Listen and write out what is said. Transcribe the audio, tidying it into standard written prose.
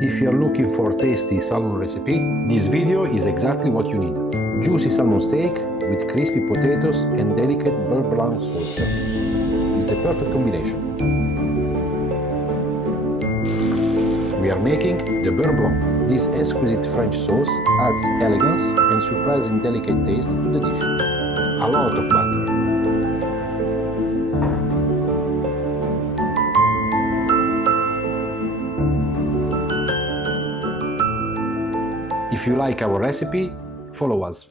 If you're looking for a tasty salmon recipe, this video is exactly what you need. Juicy salmon steak with crispy potatoes and delicate Beurre Blanc sauce is the perfect combination. We are making the Beurre Blanc. This exquisite French sauce adds elegance and surprising delicate taste to the dish. A lot of butter. If you like our recipe, follow us.